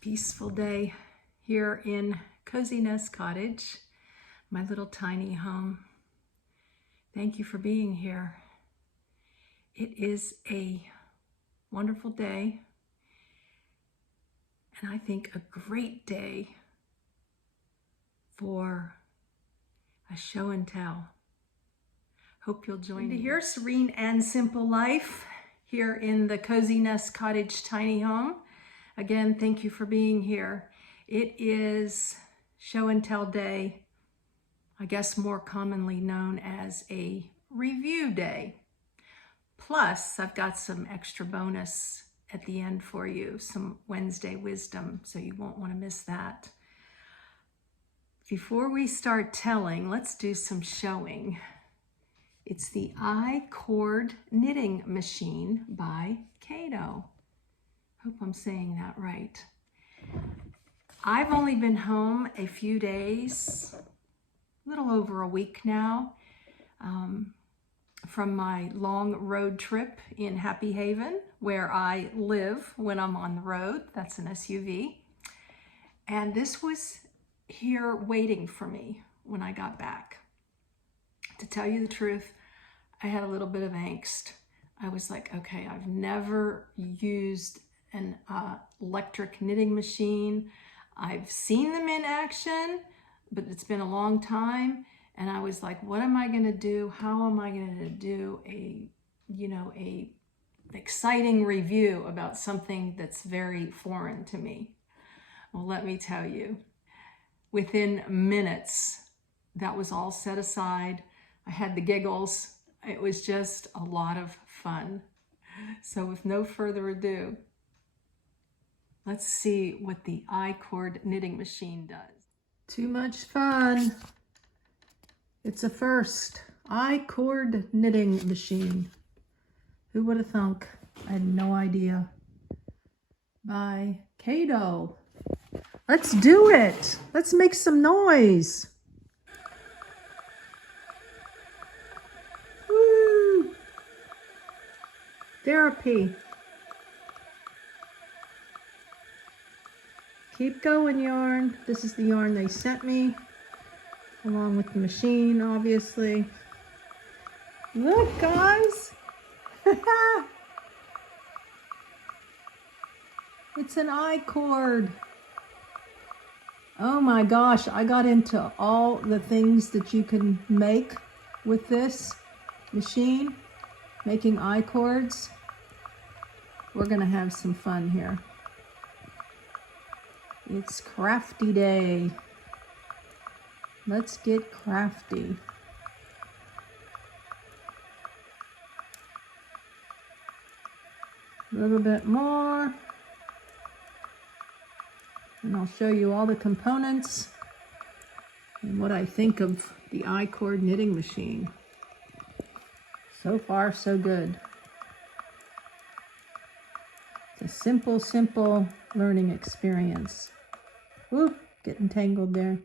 peaceful day here in Cozy Nest Cottage, my little tiny home. Thank you for being here. It is a wonderful day, and I think a great day for a show and tell. Hope you'll join me. Here, Serene and Simple Life, here in the Cozy Nest Cottage tiny home. Again, thank you for being here. It is show and tell day, I guess more commonly known as a review day. Plus, I've got some extra bonus at the end for you, some Wednesday wisdom, so you won't want to miss that. Before we start telling, let's do some showing. It's the I-cord knitting machine by Kato. Hope I'm saying that right. I've only been home a few days, a little over a week now, from my long road trip in Happy Haven, where I live when I'm on the road. That's an SUV. And this was here waiting for me when I got back. To tell you the truth, I had a little bit of angst. I was like, okay, I've never used an electric knitting machine. I've seen them in action, but it's been a long time. And I was like, what am I gonna do? How am I gonna do a exciting review about something that's very foreign to me? Well, let me tell you, within minutes, that was all set aside. I had the giggles. It was just a lot of fun. So with no further ado, let's see what the I-cord knitting machine does. Too much fun. It's a first. I-cord knitting machine. Who would have thunk? I had no idea. By Kato. Let's do it. Let's make some noise. Woo! Therapy. Keep going, yarn. This is the yarn they sent me, along with the machine, obviously. Look, guys. It's an I-cord. Oh my gosh, I got into all the things that you can make with this machine, making I-cords. We're gonna have some fun here. It's crafty day. Let's get crafty. A little bit more. And I'll show you all the components and what I think of the I-cord knitting machine. So far, so good. It's a simple learning experience. Ooh, getting tangled there.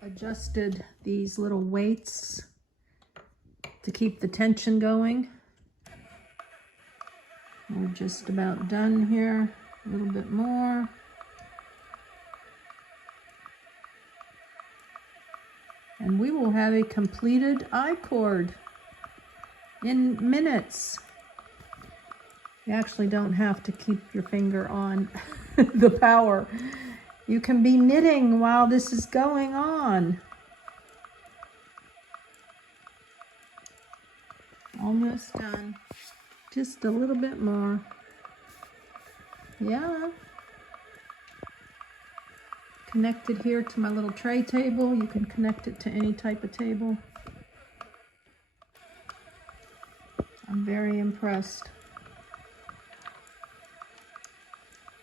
Adjusted these little weights to keep the tension going. We're just about done here. A little bit more. And we will have a completed I-cord in minutes. You actually don't have to keep your finger on the power. You can be knitting while this is going on. Almost done. Just a little bit more. Yeah. Connected here to my little tray table. You can connect it to any type of table. I'm very impressed.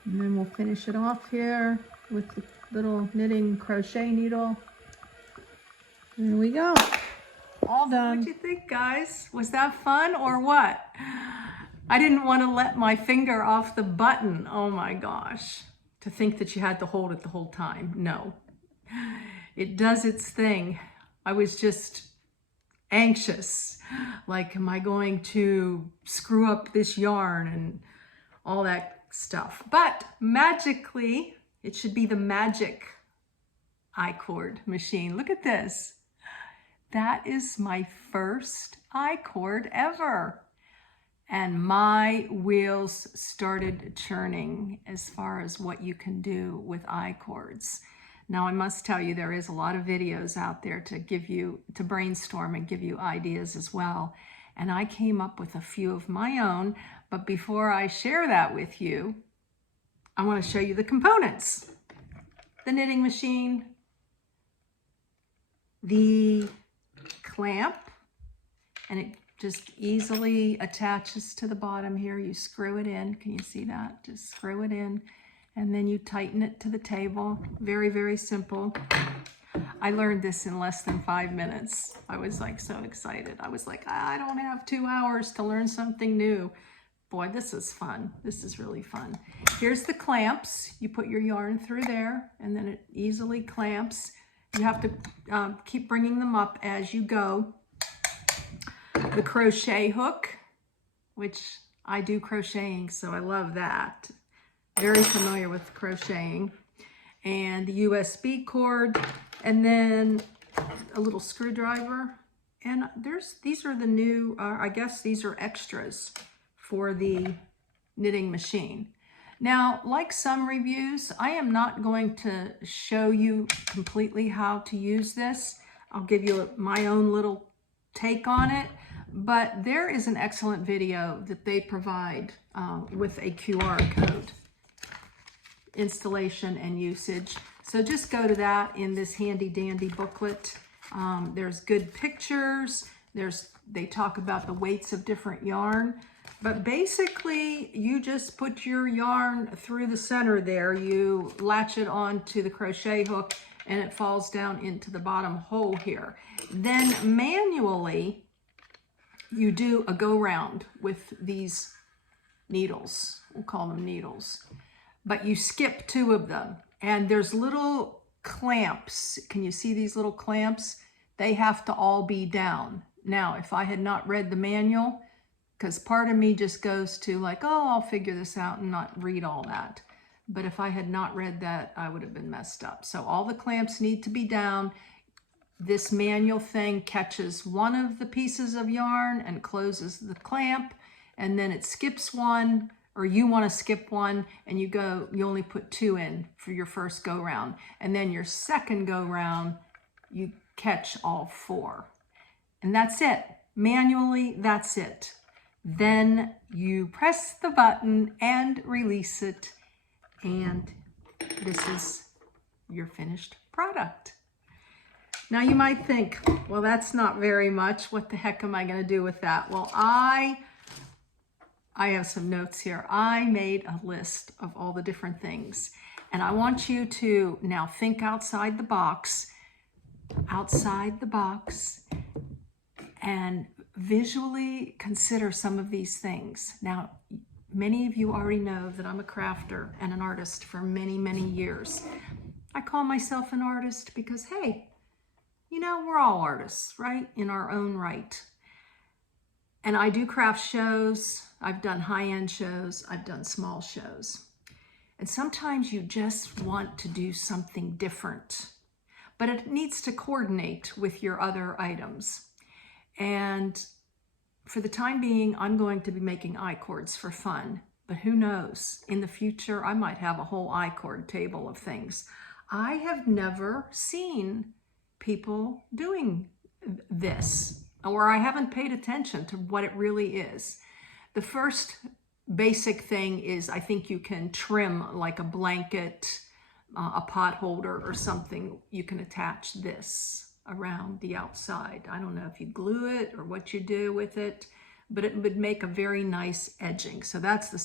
And then we'll finish it off here with the little knitting crochet needle. There we go. All done. What'd you think, guys? Was that fun or what? I didn't want to let my finger off the button. Oh my gosh. To think that you had to hold it the whole time. No. It does its thing. I was just anxious. Like, am I going to screw up this yarn and all that stuff. But magically, it should be the magic I-cord machine. Look at this. That is my first I-cord ever. And my wheels started churning as far as what you can do with I-cords. Now, I must tell you, there is a lot of videos out there to brainstorm and give you ideas as well. And I came up with a few of my own. But before I share that with you, I want to show you the components. The knitting machine, the clamp, and it just easily attaches to the bottom here. You screw it in. Can you see that? Just screw it in, and then you tighten it to the table. Very, very simple. I learned this in less than 5 minutes. I was like so excited. I was like, I don't have 2 hours to learn something new. Boy, this is fun. This is really fun. Here's the clamps. You put your yarn through there, and then it easily clamps. You have to keep bringing them up as you go. The crochet hook, which I do crocheting, so I love that. Very familiar with crocheting. And the USB cord, and then a little screwdriver. And these are the new, I guess these are extras for the knitting machine. Now, like some reviews, I am not going to show you completely how to use this. I'll give you my own little take on it, but there is an excellent video that they provide with a QR code, installation and usage. So just go to that in this handy dandy booklet. There's good pictures. They talk about the weights of different yarn. But basically, you just put your yarn through the center there. You latch it onto the crochet hook, and it falls down into the bottom hole here. Then manually, you do a go-round with these needles. We'll call them needles. But you skip 2 of them. And there's little clamps. Can you see these little clamps? They have to all be down. Now, if I had not read the manual, because part of me just goes to like, oh, I'll figure this out and not read all that. But if I had not read that, I would have been messed up. So all the clamps need to be down. This manual thing catches one of the pieces of yarn and closes the clamp, and then it skips one, or you want to skip one, and you only put 2 in for your first go round. And then your second go round, you catch all 4. And that's it. Manually, that's it. Then you press the button and release it, and this is your finished product. Now you might think, well, that's not very much. What the heck am I going to do with that? Well, I have some notes here. I made a list of all the different things, and I want you to now think outside the box, and visually consider some of these things. Now, many of you already know that I'm a crafter and an artist for many, many years. I call myself an artist because, hey, you know, we're all artists, right? In our own right. And I do craft shows. I've done high-end shows. I've done small shows. And sometimes you just want to do something different, but it needs to coordinate with your other items. And for the time being, I'm going to be making I-cords for fun. But who knows? In the future, I might have a whole I-cord table of things. I have never seen people doing this, or I haven't paid attention to what it really is. The first basic thing is I think you can trim like a blanket, a pot holder or something. You can attach this around the outside. I don't know if you glue it or what you do with it, but it would make a very nice edging. So that's the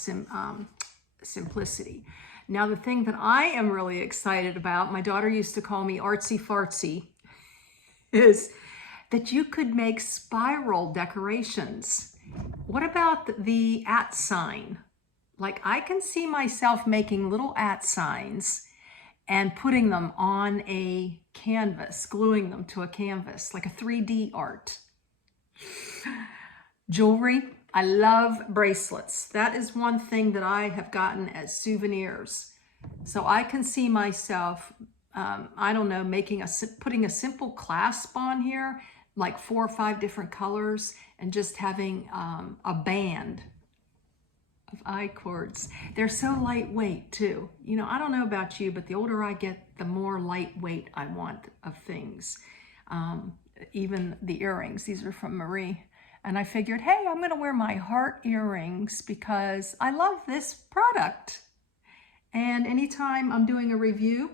simplicity. Now, the thing that I am really excited about, my daughter used to call me artsy fartsy, is that you could make spiral decorations. What about the @ sign? Like, I can see myself making little @ signs and putting them on a canvas, gluing them to a canvas, like a 3D art. Jewelry, I love bracelets. That is one thing that I have gotten as souvenirs. So I can see myself, I don't know, putting a simple clasp on here, like 4 or 5 different colors, and just having a band of I cords. They're so lightweight too. You know, I don't know about you, but the older I get, the more lightweight I want of things. Even the earrings, these are from Marie. And I figured, hey, I'm gonna wear my heart earrings because I love this product. And anytime I'm doing a review,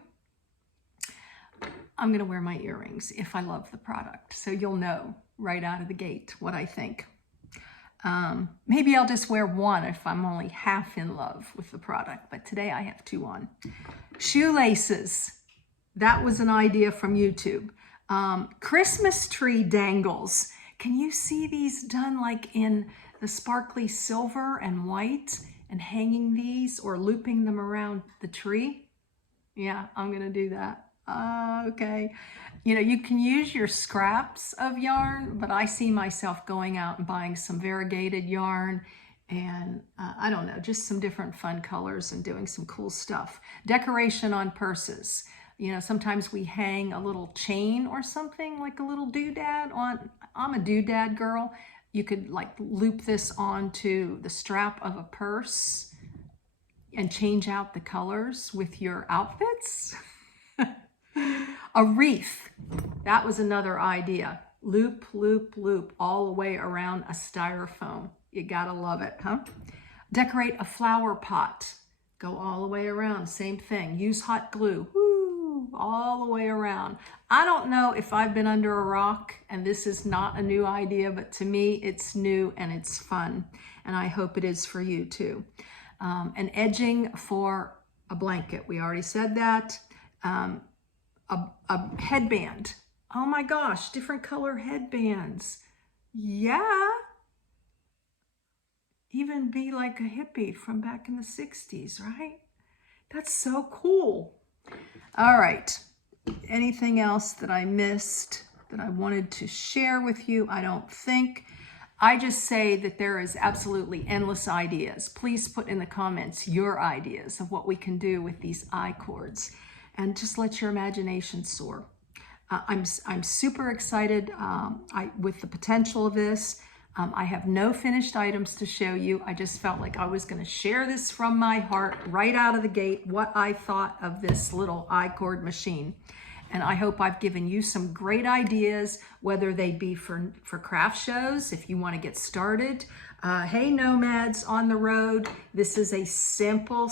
I'm gonna wear my earrings if I love the product. So you'll know right out of the gate what I think. Maybe I'll just wear one if I'm only half in love with the product, but today I have 2 on. Shoelaces, that was an idea from YouTube. Christmas tree dangles. Can you see these done like in the sparkly silver and white and hanging these or looping them around the tree? Yeah, I'm gonna do that. Okay. You know, you can use your scraps of yarn, but I see myself going out and buying some variegated yarn and I don't know, just some different fun colors and doing some cool stuff. Decoration on purses. You know, sometimes we hang a little chain or something, like a little doodad on. I'm a doodad girl. You could like loop this onto the strap of a purse and change out the colors with your outfits. A wreath, that was another idea. Loop, loop, loop all the way around a styrofoam. You gotta love it, huh? Decorate a flower pot. Go all the way around, same thing. Use hot glue, woo, all the way around. I don't know if I've been under a rock and this is not a new idea, but to me it's new and it's fun. And I hope it is for you too. An edging for a blanket, we already said that. A headband. Oh my gosh, different color headbands. Yeah. Even be like a hippie from back in the 60s, right? That's so cool. All right. Anything else that I missed that I wanted to share with you? I don't think. I just say that there is absolutely endless ideas. Please put in the comments your ideas of what we can do with these I cords. And just let your imagination soar. I'm super excited with the potential of this. I have no finished items to show you. I just felt like I was going to share this from my heart right out of the gate, what I thought of this little I cord machine. And I hope I've given you some great ideas, whether they be for craft shows, if you want to get started. Hey, nomads on the road, this is a simple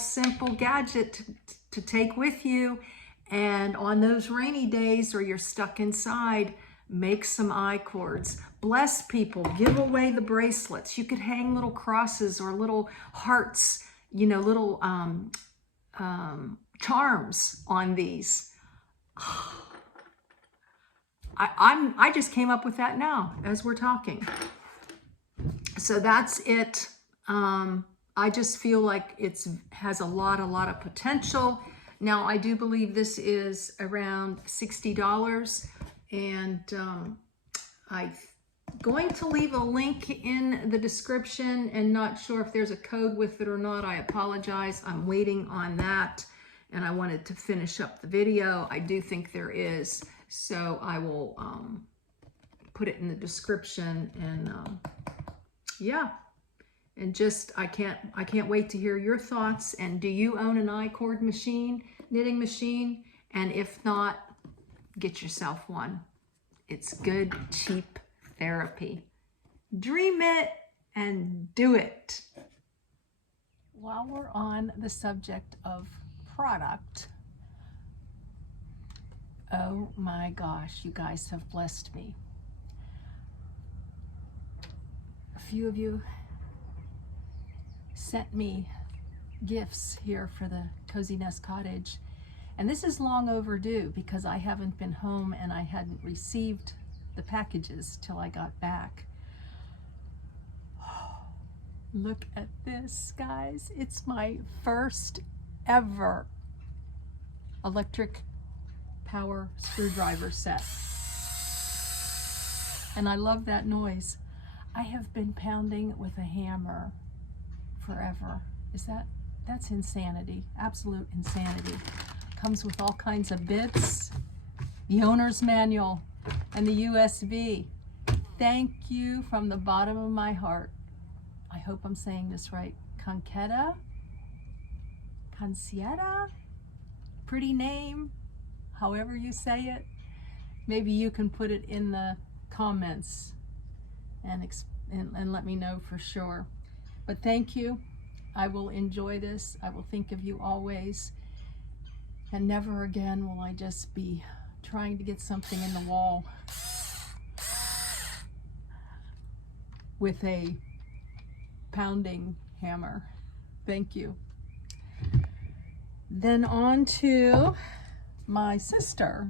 gadget to take with you. And on those rainy days or you're stuck inside, make some I cords. Bless people, give away the bracelets. You could hang little crosses or little hearts, you know, little charms on these. I just came up with that now as we're talking. So that's it. I just feel like it has a lot of potential. Now, I do believe this is around $60, and I'm going to leave a link in the description, and not sure if there's a code with it or not. I apologize. I'm waiting on that, and I wanted to finish up the video. I do think there is, so I will put it in the description, and yeah. And just, I can't wait to hear your thoughts. And do you own an I cord machine, knitting machine? And if not, get yourself one. It's good, cheap therapy. Dream it and do it. While we're on the subject of product, oh my gosh, you guys have blessed me. A few of you sent me gifts here for the Cozy Nest Cottage, and this is long overdue because I haven't been home and I hadn't received the packages till I got back. Oh, look at this, guys. It's my first ever electric power screwdriver set, and I love that noise. I have been pounding with a hammer forever. That's insanity, absolute insanity. Comes with all kinds of bits, the owner's manual, and the USB. Thank you from the bottom of my heart. I hope I'm saying this right. Conchetta? Pretty name, however you say it. Maybe you can put it in the comments and let me know for sure. But thank you. I will enjoy this. I will think of you always. And never again will I just be trying to get something in the wall with a pounding hammer. Thank you. Then on to my sister.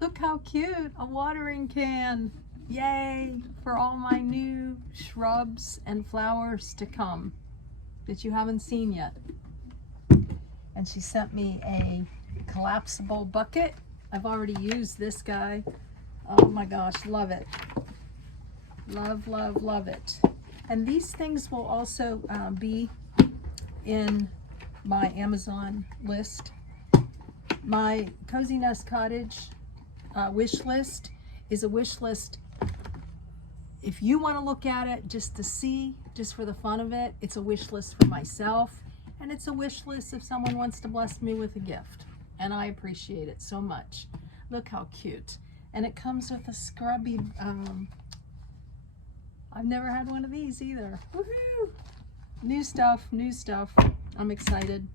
Look how cute, a watering can. Yay, for all my new shrubs and flowers to come that you haven't seen yet. And she sent me a collapsible bucket. I've already used this guy. Oh my gosh, love it. Love, love, love it. And these things will also be in my Amazon list. My Cozy Nest Cottage wish list is a wish list. If you want to look at it just to see, just for the fun of it, it's a wish list for myself, and it's a wish list if someone wants to bless me with a gift, and I appreciate it so much. Look how cute. And it comes with a scrubby, I've never had one of these either. Woohoo! New stuff, new stuff. I'm excited.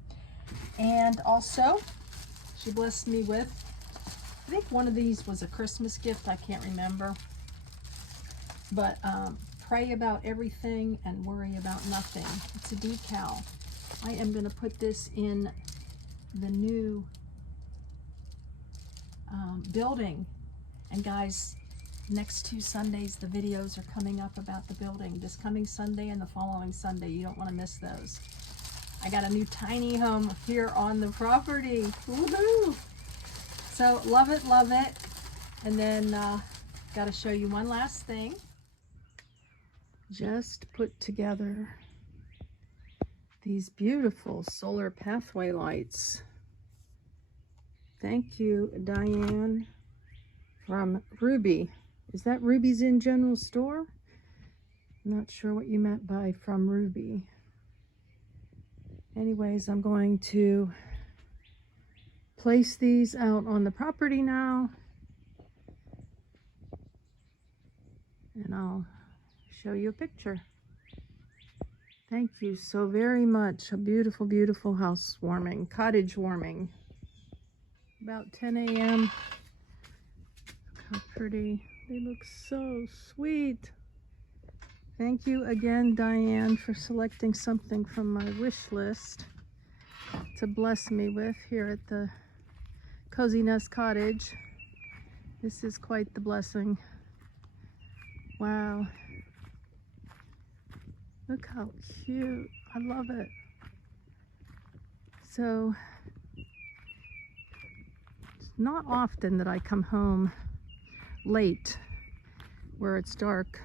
And also, she blessed me with, I think one of these was a Christmas gift, I can't remember. But pray about everything and worry about nothing. It's a decal. I am going to put this in the new building. And guys, next 2 Sundays, the videos are coming up about the building. This coming Sunday and the following Sunday. You don't want to miss those. I got a new tiny home here on the property. Woohoo! So love it, love it. And then got to show you one last thing. Just put together these beautiful solar pathway lights. Thank you, Diane, from Ruby. Is that Ruby's in general store? I'm not sure what you meant by from Ruby. Anyways, I'm going to place these out on the property now, and I'll show you a picture. Thank you so very much. A beautiful, beautiful house warming, cottage warming. About 10 a.m. Look how pretty. They look so sweet. Thank you again, Diane, for selecting something from my wish list to bless me with here at the Cozy Nest Cottage. This is quite the blessing. Wow. Look how cute. I love it. So, it's not often that I come home late where it's dark.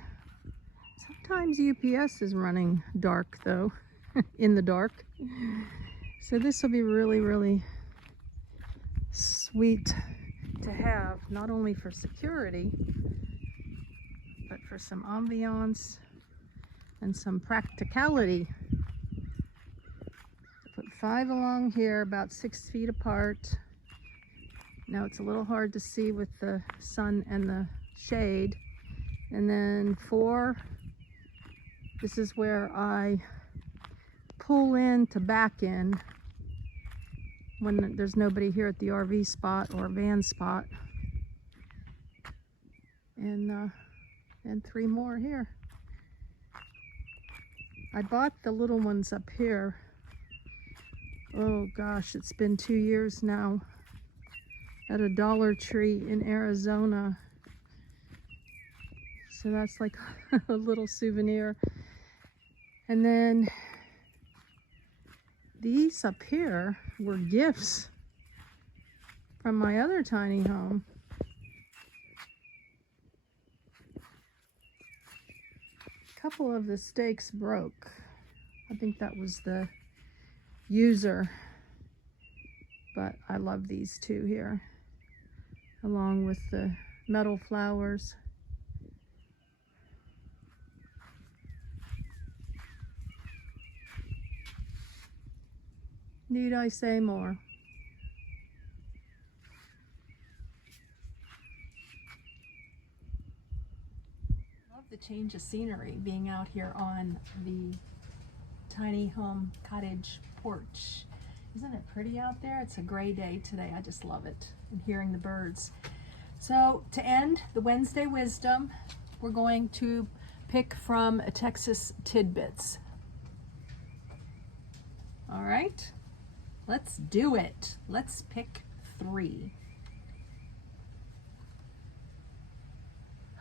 Sometimes UPS is running dark though, in the dark. So this will be really, really sweet to have, not only for security, but for some ambiance and some practicality. Put 5 along here, about 6 feet apart. Now it's a little hard to see with the sun and the shade. And then 4, this is where I pull in to back in when there's nobody here at the RV spot or van spot. And 3 more here. I bought the little ones up here. Oh gosh, it's been 2 years now, at a Dollar Tree in Arizona. So that's like a little souvenir. And then these up here were gifts from my other tiny home. couple of the stakes broke. I think that was the user, but I love these two here, along with the metal flowers. Need I say more? Love the change of scenery, being out here on the tiny home cottage porch. Isn't it pretty out there? It's a gray day today. I just love it. And hearing the birds. So to end the Wednesday wisdom, we're going to pick from a Texas Tidbits. All right, let's do it. Let's pick 3.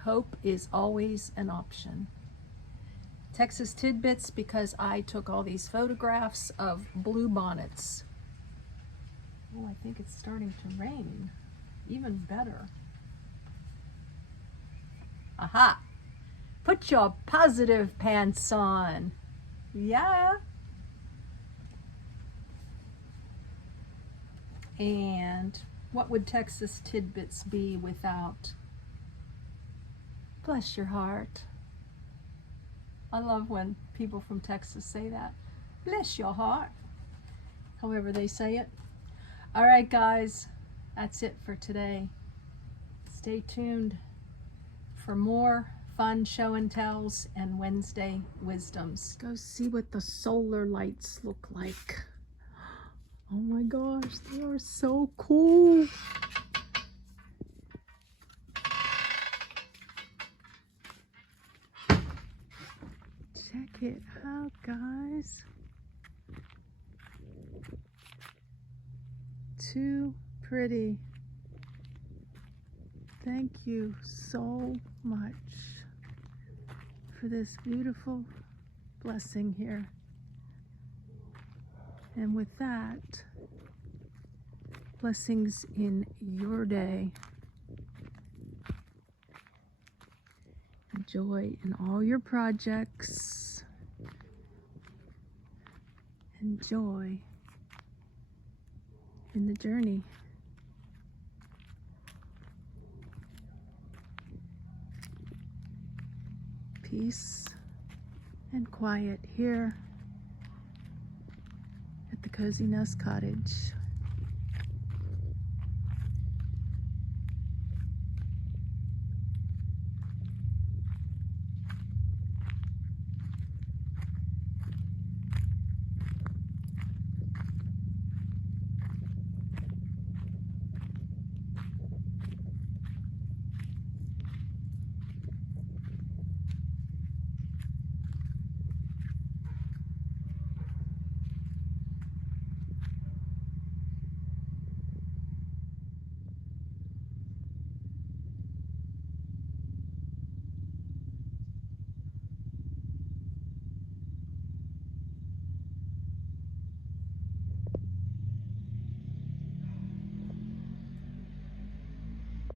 Hope is always an option. Texas Tidbits, because I took all these photographs of blue bonnets. Oh, I think it's starting to rain. Even better. Aha! Put your positive pants on. Yeah. And what would Texas Tidbits be without? Bless your heart. I love when people from Texas say that. Bless your heart. However they say it. All right, guys. That's it for today. Stay tuned for more fun show and tells and Wednesday wisdoms. Go see what the solar lights look like. Oh my gosh, they are so cool. Check it out, guys. Too pretty. Thank you so much for this beautiful blessing here. And with that, blessings in your day. Joy in all your projects. And joy in the journey. Peace and quiet here at the Cozy Nest Cottage.